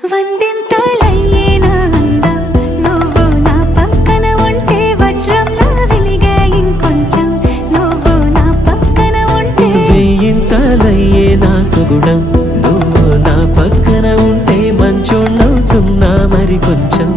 వందింతలయ్యేనా అందం నువ్వు నా పక్కన ఉంటే వజ్రంలా వెలిగే ఇంకొంచెం నువ్వు నా పక్కన ఉంటే వెయ్యింతలయ్యేనా సుగుణం నువ్వు నా పక్కన ఉంటే మంచోళ్ళవుతున్నా మరి కొంచెం